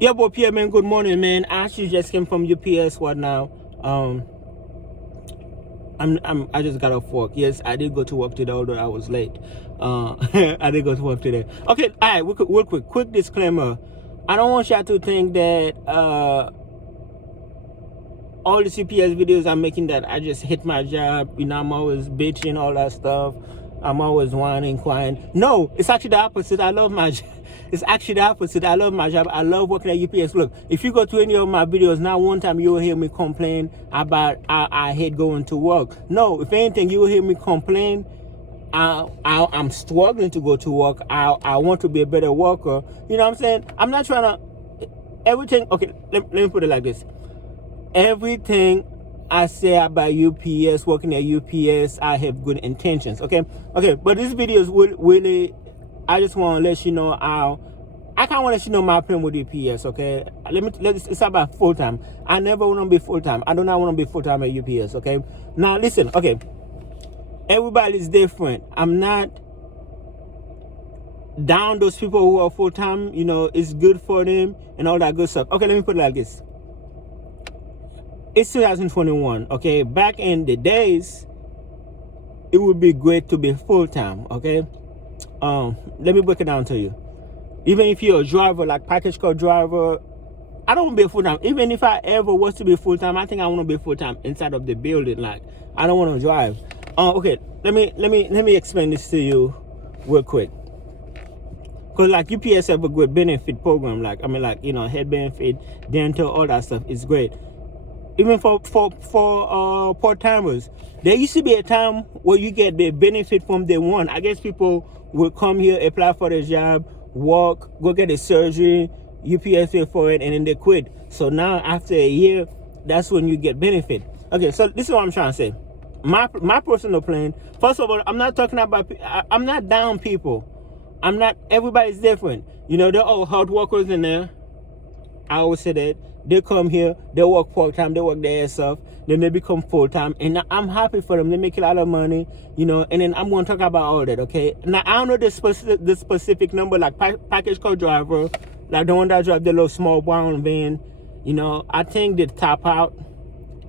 Yeah, boy, Pierre, man. Good morning, man. I actually just came from UPS. What now? I just got off work. Yes, I did go to work today, although I was late. I did go to work today. Okay, all right. Real quick disclaimer. I don't want y'all to think that all the CPS videos I'm making that I just hit my job. You know, I'm always bitching, all that stuff. I'm always whining, crying. No, it's actually the opposite. I love my job. It's actually the opposite. I love my job. I love working at UPS. Look, if you go to any of my videos, not one time you will hear me complain about I hate going to work. No, if anything, you will hear me complain. I'm struggling to go to work. I want to be a better worker. You know what I'm saying? I'm not trying to everything. Okay, let me put it like this. Everything I say about UPS, working at UPS, I have good intentions. Okay, but this video is really, I just want to let you know how I kind of want to let you know my plan with UPS. Okay, it's about full time. I never want to be full time. I do not want to be full time at UPS. Okay, now listen. Okay, everybody's different. I'm not down those people who are full time. You know, it's good for them and all that good stuff. Okay, let me put it like this. It's 2021, okay? Back in the days, it would be great to be full-time, okay? Let me break it down to you. Even if you're a driver, like package car driver, I don't want to be full-time. Even if I ever was to be full-time, I think I want to be full-time inside of the building. Like, I don't want to drive. Okay, let me explain this to you real quick. Because like UPS have a good benefit program. Like, you know, head benefit, dental, all that stuff is great. Even for part-timers, there used to be a time where you get the benefit from day one. I guess people will come here, apply for the job, work, go get a surgery, UPS pay for it, and then they quit. So now after a year, that's when you get benefit. Okay, so this is what I'm trying to say. My personal plan. First of all, I'm not talking about. I'm not down people. I'm not. Everybody's different. You know, they're all hard workers in there. I always say that. They come here, they work part-time, they work their ass off, then they become full-time, and I'm happy for them. They make a lot of money, you know, and then I'm going to talk about all that, okay? Now, I don't know the specific number, like package car driver, like the one that drive the little small brown van, you know, I think they top out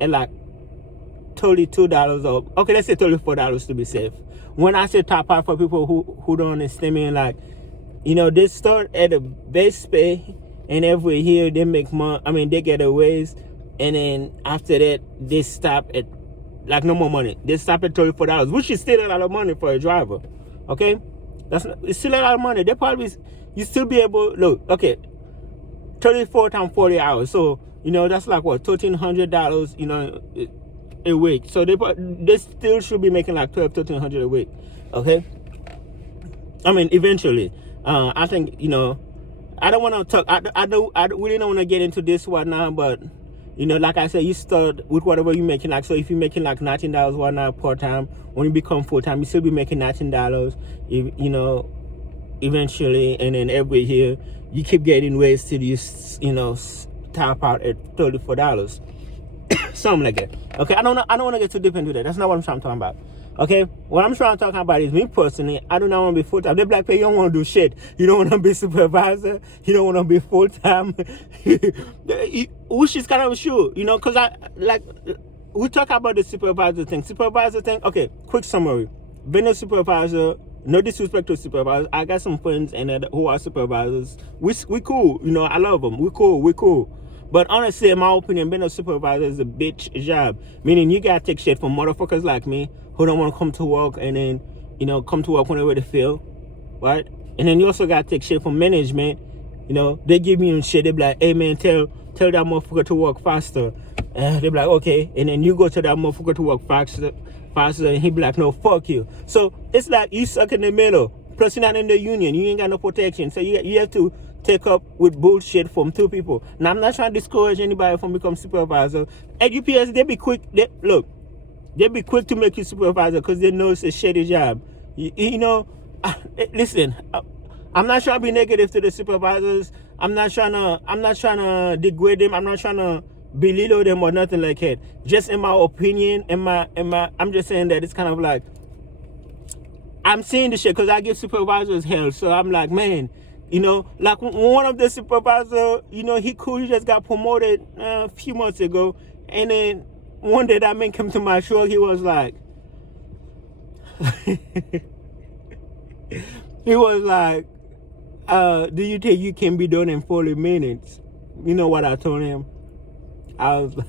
at like $32 or, okay, let's say $34 to be safe. When I say top out for people who don't understand me, like, you know, they start at a base pay, and every year they make money. They get a raise, and then after that they stop at like no more money. They stop at $34, which is still a lot of money for a driver. Okay, it's still a lot of money. You still be able look. Okay, 34 times 40 hours. So you know that's like what, $1,300. You know, a week. So they still should be making like $1,200-$1,300 a week. Okay, eventually. I think, you know. I don't want to talk. I really don't want to get into this one now, but you know, like I said, you start with whatever you're making. Like, so if you're making like $19 one hour part time, when you become full time, you still be making $19. You know, eventually, and then every year you keep getting raised till you know top out at $34, something like that. Okay, I don't want to get too deep into that. That's not what I'm trying to talk about. Okay, what I'm trying to talk about is me personally. I do not want to be full time. They're like, hey, you don't want to do shit. You don't want to be supervisor. You don't want to be full time. Which is kind of true, you know, because we talk about the supervisor thing. Okay, quick summary. Being a supervisor, no disrespect to supervisors. I got some friends who are supervisors. We cool, you know. I love them. We cool. But honestly, in my opinion, being a supervisor is a bitch job. Meaning you gotta take shit from motherfuckers like me who don't want to come to work, and then, you know, come to work whenever they feel, right? And then you also gotta take shit from management. You know, they give me shit. They be like, hey man, tell that motherfucker to work faster. They be like, okay. And then you go to that motherfucker to work faster, and he be like, no, fuck you. So it's like you stuck in the middle. Plus you're not in the union. You ain't got no protection. So you have to take up with bullshit from two people. Now, I'm not trying to discourage anybody from becoming supervisor. At UPS, they be quick. They be quick to make you supervisor because they know it's a shitty job. You know, listen, I'm not trying to be negative to the supervisors. I'm not trying to degrade them. I'm not trying to belittle them or nothing like that. Just in my opinion, I'm just saying that it's kind of like, I'm seeing the shit because I give supervisors hell. So I'm like, man, You know, like one of the supervisors, you know, he just got promoted a few months ago, and then one day that man came to my truck. He was like, he was like, do you think you can be done in 40 minutes? You know what I told him? I was like,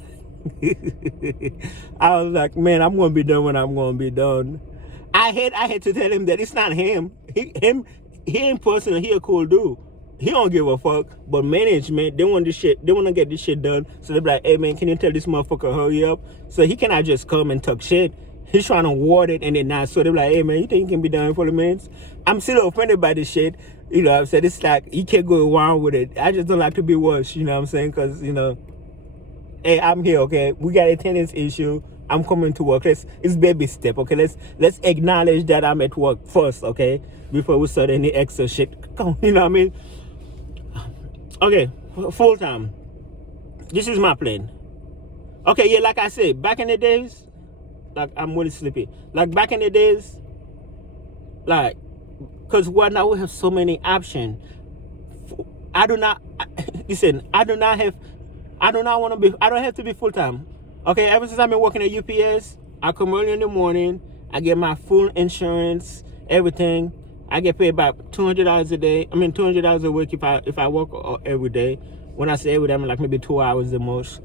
I was like, man, I'm gonna be done when I'm gonna be done. I had to tell him that it's not him. He in person, he a cool dude. He don't give a fuck. But management, they want this shit. They want to get this shit done. So they be like, hey man, can you tell this motherfucker hurry up? So he cannot just come and talk shit. He's trying to ward it and then not. So they be like, hey man, you think you can be done in 40 minutes? I'm still offended by this shit. You know what I'm saying? It's like, you can't go around with it. I just don't like to be worse, you know what I'm saying? Because, you know, hey, I'm here, okay? We got a attendance issue. I'm coming to work. It's baby step, okay? Let's acknowledge that I'm at work first, okay? Before we start any extra shit. Come on, you know what I mean? Okay, full time. This is my plan. Okay, yeah, like I said, back in the days, like I'm really sleepy. Like back in the days, like, because right now we have so many options. I do not have to be full time. Okay, ever since I've been working at UPS, I come early in the morning, I get my full insurance, everything. I get paid about $200 a day. I mean $200 a week if I work every day. When I say every day, I mean like maybe 2 hours the most.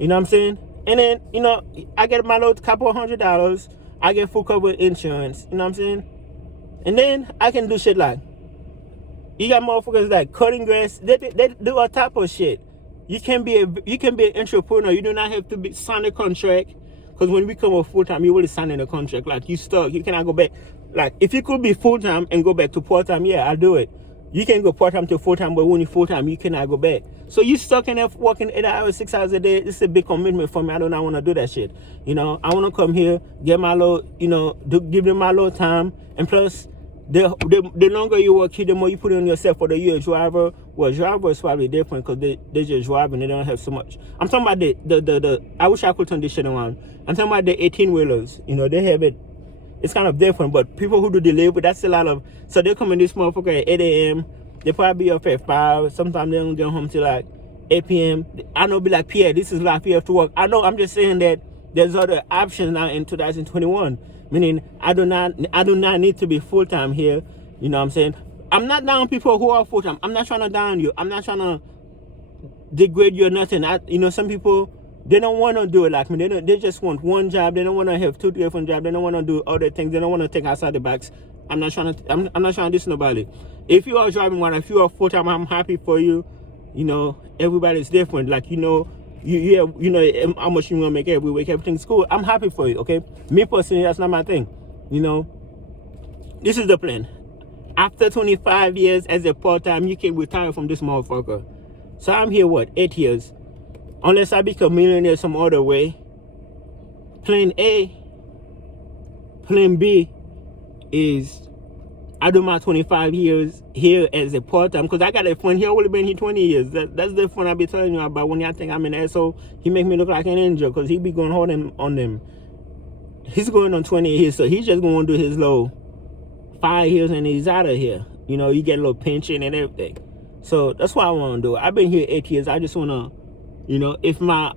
You know what I'm saying? And then, you know, I get my little couple $100. I get full cover insurance. You know what I'm saying? And then I can do shit like, you got motherfuckers like cutting grass. They do all type of shit. You can be an entrepreneur. You do not have to sign a contract. Because when you become a full time, you really sign in a contract. Like you stuck. You cannot go back. Like if you could be full time and go back to part time, yeah, I'll do it. You can go part time to full time, but when you're full time, you cannot go back. So you stuck in there working 8 hours, 6 hours a day. It's a big commitment for me. I do not want to do that shit. You know, I want to come here, get my little, you know, give them my little time, and plus. The longer you work here, the more you put on yourself. For the year driver, well, driver is probably different because they just drive and they don't have so much. I'm talking about the I wish I could turn this shit around. I'm talking about the 18-wheelers. You know, they have it. It's kind of different, but people who do delivery, that's a lot of. So they come in this motherfucker at 8 a.m. They probably be up at 5. Sometimes they don't get home till like 8 p.m. I know, be like, Pierre, this is life. You have to work. I know. I'm just saying that there's other options now in 2021. Meaning, I do not need to be full time here. You know what I'm saying? I'm not down people who are full time. I'm not trying to down you. I'm not trying to degrade you or nothing. You know, some people, they don't want to do it like me. They just want one job. They don't want to have 2 different jobs. They don't want to do other things. They don't want to think outside the box. I'm not trying to diss nobody. If you are driving one, if you are full time, I'm happy for you. You know, everybody's different. Like, you know. You know how much you want to make every week. Everything's cool. I'm happy for you, okay? Me personally, that's not my thing. You know, this is the plan. After 25 years as a part-time, you can retire from this motherfucker. So I'm here, what, 8 years? Unless I become a millionaire some other way. Plan A. Plan B is I do my 25 years here as a part-time, because I got a friend, he already been here 20 years. That's the friend I be telling you about. When y'all think I'm an asshole, he make me look like an angel, because he be going hard on them. He's going on 20 years, so he's just going to do his little 5 years and he's out of here. You know, you get a little pension and everything. So that's what I want to do. I've been here 8 years. I just want to, you know, if my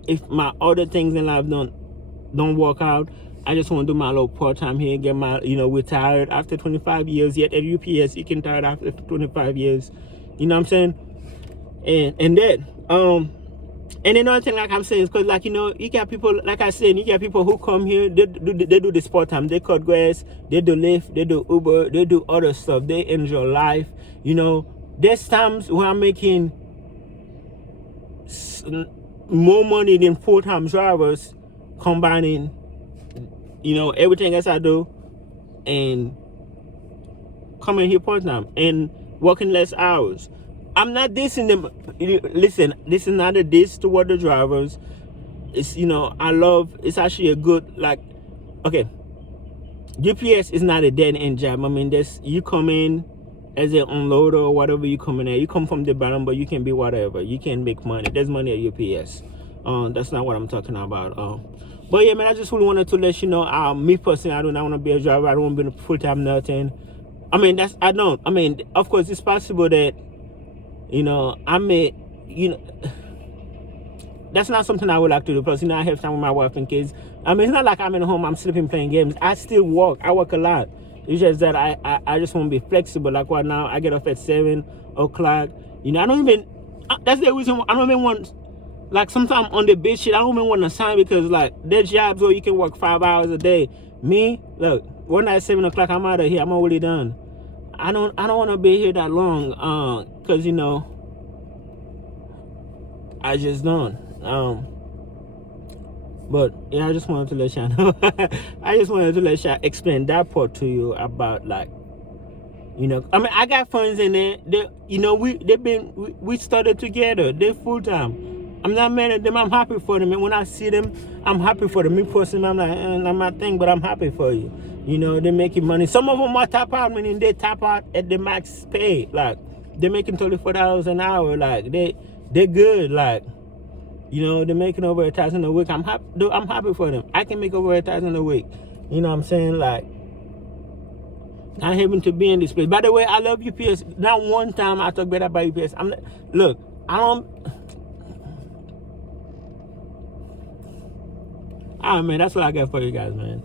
other things in life don't work out, I just want to do my little part-time here, get my, you know, retired after 25 years. Yet at UPS, you can retire after 25 years. You know what I'm saying? And that, and another thing, like I'm saying, is because, like, you know, you got people, like I said, you got people who come here, they do this part-time. They cut grass, they do Lyft, they do Uber, they do other stuff. They enjoy life. You know, there's times where I'm making more money than full-time drivers combining, you know, everything else I do and coming here part-time and working less hours. I'm not dissing them. Listen, this is not a diss toward the drivers. It's, you know, it's actually a good, like, okay, UPS is not a dead-end job. I mean, you come in as an unloader or whatever you come in at. You come from the bottom, but you can be whatever. You can make money. There's money at UPS. That's not what I'm talking about. But yeah, man, I just really wanted to let you know, me personally, I do not want to be a driver. I don't want to be a full-time nothing. I mean, of course, it's possible that You know, I may, you know, that's not something I would like to do. Plus, you know, I have time with my wife and kids. I mean, it's not like I'm in home, I'm sleeping, playing games. I still work. I work a lot. It's just that I just want to be flexible. Like right now, I get off at 7 o'clock. You know, I don't even, that's the reason I don't even want, like sometimes on the bitch shit, I don't even want to sign because like there's jobs where you can work 5 hours a day. Me, look, one night at 7 o'clock, I'm out of here. I'm already done. I don't want to be here that long. Cause you know, I just don't. But yeah, I just wanted to let y'all know. I just wanted to let y'all explain that part to you about like, you know, I mean, I got friends in there. They, you know, we started together. They're full time. I'm not mad at them. I'm happy for them. And when I see them, I'm happy for them. Me personally, I'm like, not my thing, but I'm happy for you. You know, they're making money. Some of them are top out, meaning they top out at the max pay. Like they're making $34 an hour. Like they're good. Like, you know, they're making over $1,000 a week. I'm happy for them. I can make over $1,000 a week. You know what I'm saying? Like, I happen to be in this place. By the way, I love UPS. Not one time I talk better about UPS. Look, I don't. Ah, man, that's what I got for you guys, man.